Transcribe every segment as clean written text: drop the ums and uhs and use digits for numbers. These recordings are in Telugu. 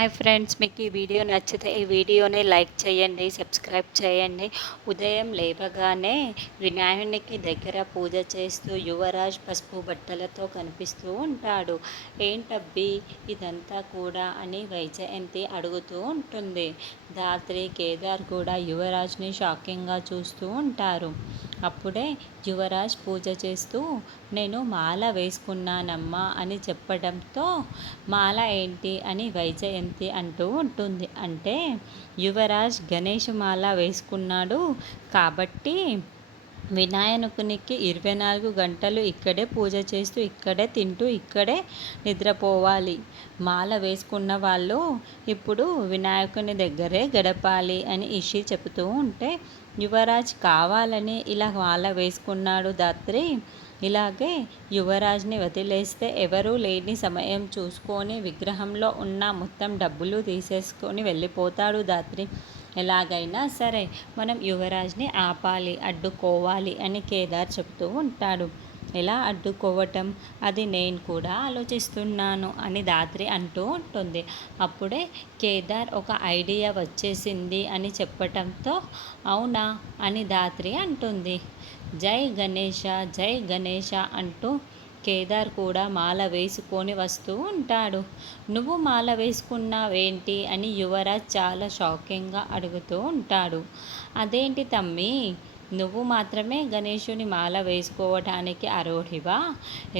హాయ్ ఫ్రెండ్స్, మీకు ఈ వీడియో నచ్చితే ఈ వీడియోని లైక్ చేయండి, సబ్స్క్రైబ్ చేయండి. ఉదయం లేవగానే వినాయకునికి దగ్గర పూజ చేస్తూ యువరాజ్ పసుపు బట్టలతో కనిపిస్తూ ఉంటాడు. ఏంటబ్బి ఇదంతా కూడా అని వైజయంతి అడుగుతూ ఉంటుంది. ధాత్రి, కేదార్ కూడా యువరాజ్ని షాకింగ్గా చూస్తూ ఉంటారు. అప్పుడే యువరాజ్ పూజ చేస్తూ నేను మాల వేసుకున్నానమ్మా అని చెప్పడంతో మాల ఏంటి అని వైజయంతి అంటూ ఉంటుంది. అంటే యువరాజ్ గణేష్ మాల వేసుకున్నాడు కాబట్టి వినాయకునికి 24 గంటలు ఇక్కడే పూజ చేస్తూ ఇక్కడే తింటూ ఇక్కడే నిద్రపోవాలి. మాల వేసుకున్న వాళ్ళు ఇప్పుడు వినాయకుని దగ్గరే గడపాలి అని ఇషి చెబుతూ ఉంటే యువరాజ్ కావాలని ఇలా మాల వేసుకున్నాడు ధాత్రి. ఇలాగే యువరాజ్ని వదిలేస్తే ఎవరూ లేని సమయం చూసుకొని విగ్రహంలో ఉన్న మొత్తం డబ్బులు తీసేసుకొని వెళ్ళిపోతాడు ధాత్రి. ఎలాగైనా సరే మనం యువరాజ్ని ఆపాలి, అడ్డుకోవాలి అని కేదార్ చెప్తూ ఉంటాడు. ఎలా అడ్డుకోవటం, అది నేను కూడా ఆలోచిస్తున్నాను అని ధాత్రి అంటూ ఉంటుంది. అప్పుడే కేదార్ ఒక ఐడియా వచ్చేసింది అని చెప్పటంతో అవునా అని ధాత్రి అంటుంది. జై గణేష, జై గణేష అంటూ కేదార్ కూడా మాల వేసుకొని వస్తూ ఉంటాడు. నువ్వు మాల వేసుకున్నావేంటి అని యువరాజ్ చాలా షాకింగ్గా అడుగుతూ ఉంటాడు. అదేంటి తమ్మి, నువ్వు మాత్రమే గణేషుని మాల వేసుకోవటానికి అర్హుడివా?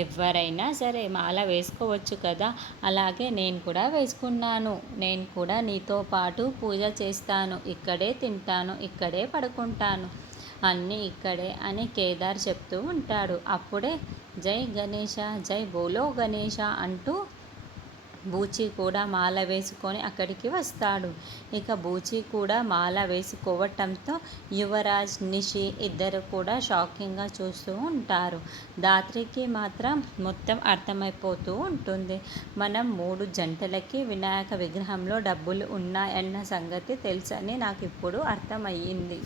ఎవరైనా సరే మాల వేసుకోవచ్చు కదా. అలాగే నేను కూడా వేసుకున్నాను. నేను కూడా నీతో పాటు పూజ చేస్తాను, ఇక్కడే తింటాను, ఇక్కడే పడుకుంటాను, అన్నీ ఇక్కడే అని కేదార్ చెప్తూ ఉంటాడు. అప్పుడే జై గణేష, జై బోలో గణేష అంటూ బూచి కూడా మాల వేసుకొని అక్కడికి వస్తాడు. ఇక బూచి కూడా మాల వేసుకోవటంతో యువరాజ్, నిషి ఇద్దరు కూడా షాకింగ్గా చూస్తూ ఉంటారు. ధాత్రికి మాత్రం మొత్తం అర్థమైపోతూ ఉంటుంది. మనం 3 జంటలకి వినాయక విగ్రహంలో డబ్బులు ఉన్నాయన్న సంగతి తెలుసని నాకు ఇప్పుడు అర్థమయ్యింది.